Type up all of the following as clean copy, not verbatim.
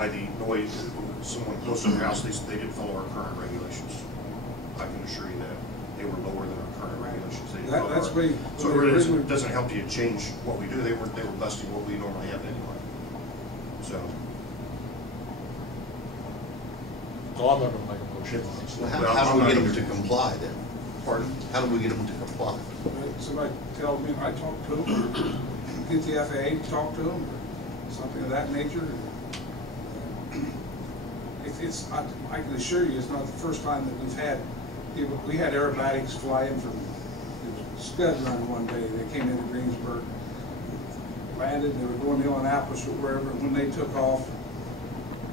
By the noise, someone close to the house, they didn't follow our current regulations. I can assure you that. They were lower than our current regulations. They didn't follow so it really doesn't help you change what we do. They were busting what we normally have anyway. So I'm not going to make a motion on this. Well, how do we get them to comply then? Pardon? How do we get them to comply? Somebody tell me, I talked to them, get the FAA to talk to them, or something of that nature. I can assure you, it's not the first time that we've had, we had aerobatics fly in from Scud Run one day. They came into Greensburg, landed, they were going to Indianapolis or wherever, and when they took off,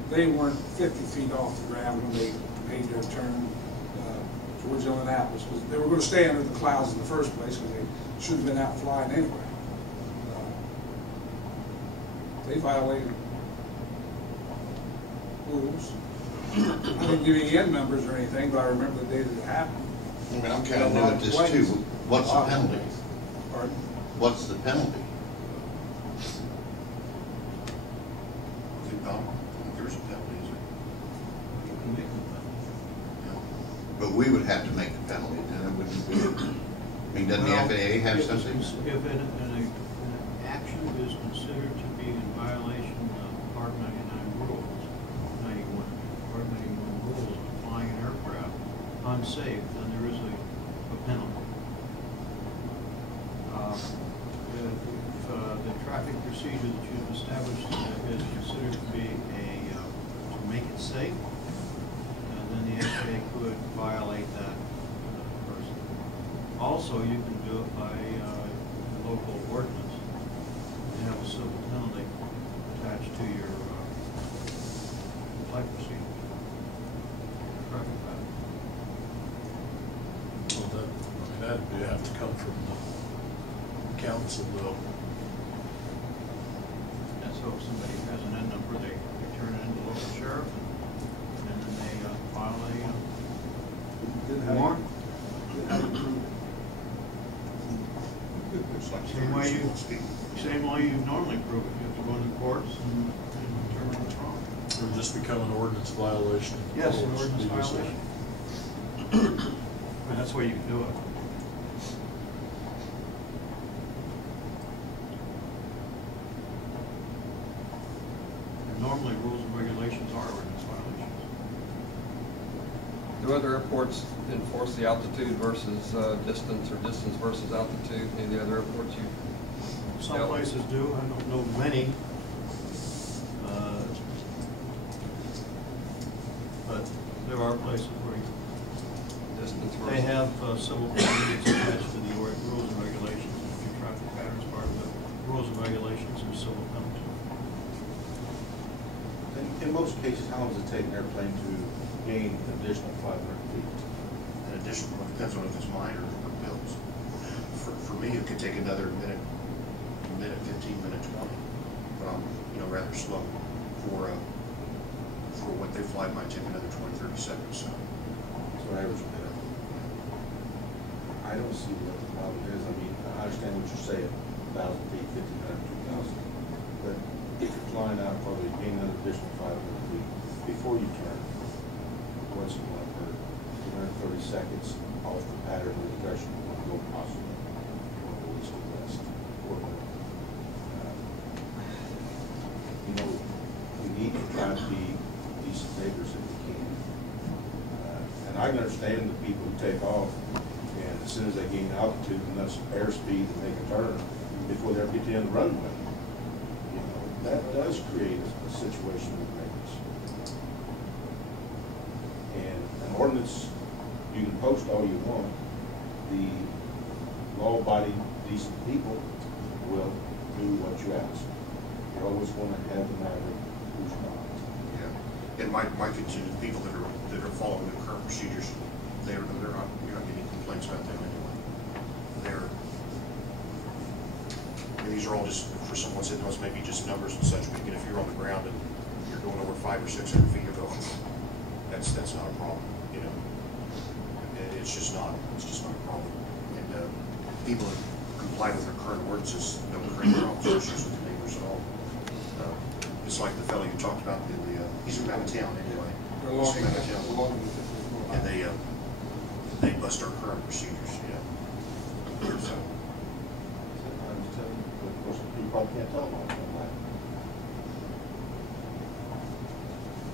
they weren't 50 feet off the ground when they made their turn towards Indianapolis, because they were going to stay under the clouds in the first place, because they should have been out flying anyway. They violated rules. I didn't give any end numbers or anything, but I remember the day that it happened. I mean, I'm kind of new at this too. What's the penalty? Pardon? What's the penalty? There's a penalty, is there? But we would have to make the penalty, then it wouldn't be. I mean, doesn't the FAA have something? If an action is considered to be in violation of Part 99 rules, Part 91 rules of flying an aircraft unsafe, then there is a penalty. If the traffic procedure that you've established is considered to be to make it safe, then the FAA could violate that person. Also, you can do it by local ordinance. You have a civil penalty attached to your flight procedure. Traffic pattern. Well, that'd have to come from the council, though. And so if somebody has an end number, they turn it into the local sheriff, and then they file a warrant. Same way you normally prove it. You have to go into courts and determine what's wrong. Or just become an ordinance violation. Yes, an ordinance violation. I mean, that's the way you can do it. And normally, rules and regulations are ordinance violations. Do other airports enforce the altitude versus distance, or distance versus altitude? Any of the other airports you? Some places do. I don't know many. But there are places where Distance versus. they have civil penalties attached to the rules and regulations. If your traffic pattern is part of the rules and regulations, there's civil penalties. In most cases, how long does it take an airplane to gain an additional 500 feet? An additional, it depends on if it's mine or Bill's. For me, it could take another minute, 15, minute 20. But I'm, rather slow. For what they fly, it might take another 20, 30 seconds. So average minute. I don't see what the problem is. I mean, I understand what you're saying, 1,000 feet, 1,500, 2,000. But if you're flying out, probably gain an additional 500 feet before you turn, what's going to occur? 230 seconds off the pattern of the direction you want to go possibly. Or the east or west. Or we need to try to be decent neighbors if we can. And I can understand the people who take off, and as soon as they gain altitude, enough airspeed to make a turn before they ever get to the end of the runway. That does create a situation with neighbors. And an ordinance, you can post all you want. The law-abiding, decent people will do what you ask. You're always going to have the matter who's not. yeah, and my continue people that are following the current procedures, you're not getting complaints about them anyway. These are all just, for someone sitting on us, maybe just numbers and such. But if you're on the ground and you're going over 500 or 600 feet, you go, that's not a problem. It's just not a problem. And people that comply with their current ordinances don't create their own issues with the neighbors at all. It's like the fellow you talked about in the He's from out of town anyway. They're He's logging, from out of they're town. logging. And they bust our current procedures, yeah. So, Sometimes tell them, but of course, you probably can't tell them all that.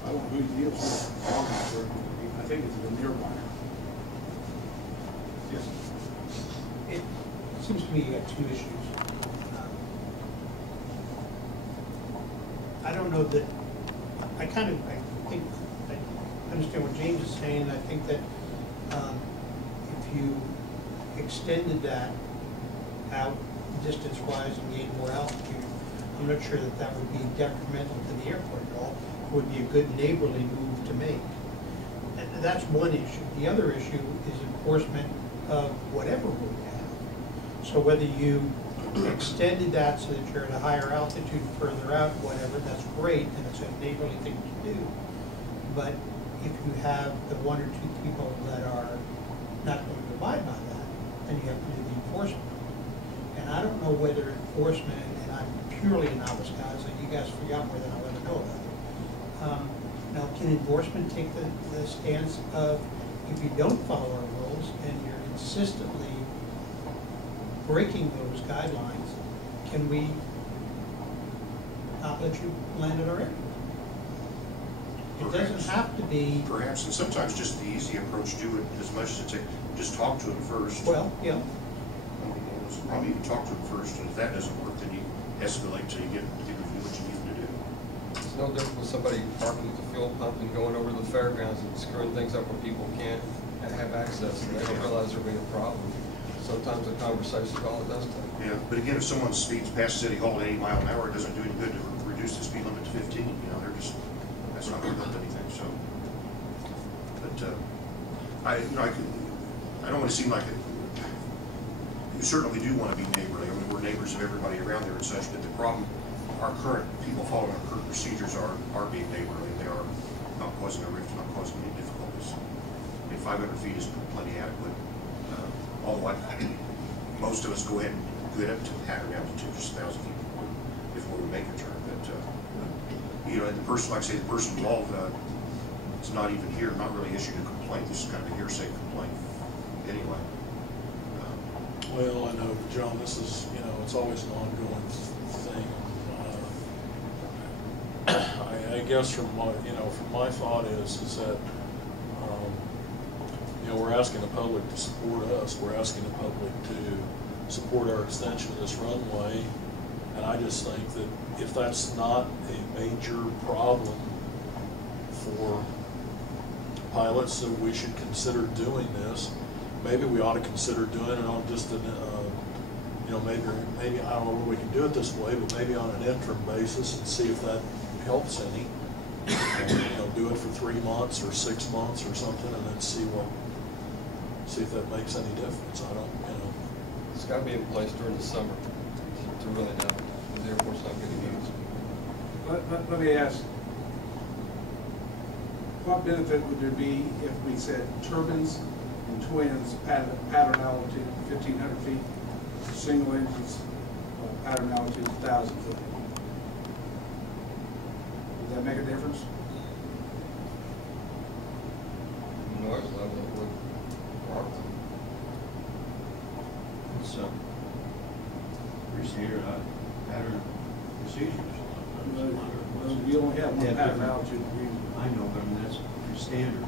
I don't know who deals with logging for it. I think it's a nearby. Yes. It seems to me you got two issues. I don't know that, I think, I understand what James is saying, and I think that if you extended that out distance-wise and gained more altitude, I'm not sure that that would be detrimental to the airport at all. It would be a good neighborly move to make. And that's one issue. The other issue is enforcement of whatever rule you have. So whether you extended that so that you're at a higher altitude further out, whatever, that's great, and it's a neighborly thing to do. But if you have the one or two people that are not going to abide by that, then you have to do the enforcement. And I don't know whether enforcement, and I'm purely a novice guy, so you guys forgot more than I'll ever know about it. Now, can enforcement take the stance of, if you don't follow our rules and you're consistently breaking those guidelines, can we not let you land at our airport? It doesn't have to be, perhaps, and sometimes just the easy approach, do it as much as it takes, just talk to him first. well, yeah, Probably even talk to him first, and if that doesn't work, then you escalate till you get what you need to do. It's no different with somebody parking at the fuel pump and going over to the fairgrounds and screwing things up where people can't have access, and they don't realize there'll be a problem. Sometimes the conversation's all it does take. Yeah, but again, if someone speeds past City Hall at 80 miles an hour, it doesn't do any good to reduce the speed limit to 15, they're just, that's not gonna build anything, so. But, I don't wanna seem like you certainly do wanna be neighborly, I mean, we're neighbors of everybody around there and such, but the problem, our current, people following our current procedures are being neighborly, they are not causing a rift, not causing any difficulties. I mean, 500 feet is plenty adequate, although most of us go ahead and get up to pattern altitude, just 1,000 feet before we make a turn, but, the person, like I say, the person involved, it's not even here, not really issued a complaint, this is kind of a hearsay complaint anyway. Well, I know, John, this is, it's always an ongoing thing. I guess from my thought is that, we're asking the public to support us. We're asking the public to support our extension of this runway. And I just think that if that's not a major problem for pilots, that we should consider doing this. Maybe we ought to consider doing it on just an, maybe, I don't know whether we can do it this way, but maybe on an interim basis and see if that helps any. And, do it for 3 months or 6 months or something, and then see if that makes any difference. I don't, It's gotta be in place during the summer to really know, because the airport's not getting used. Let me ask, what benefit would there be if we said turbines and twins pattern altitude 1,500 feet, single engines pattern altitude 1,000 feet? Would that make a difference? Noise level would work. It's pretty standard pattern procedures. You only have one Yeah, pattern different. altitude. I know, but I mean, that's pretty standard.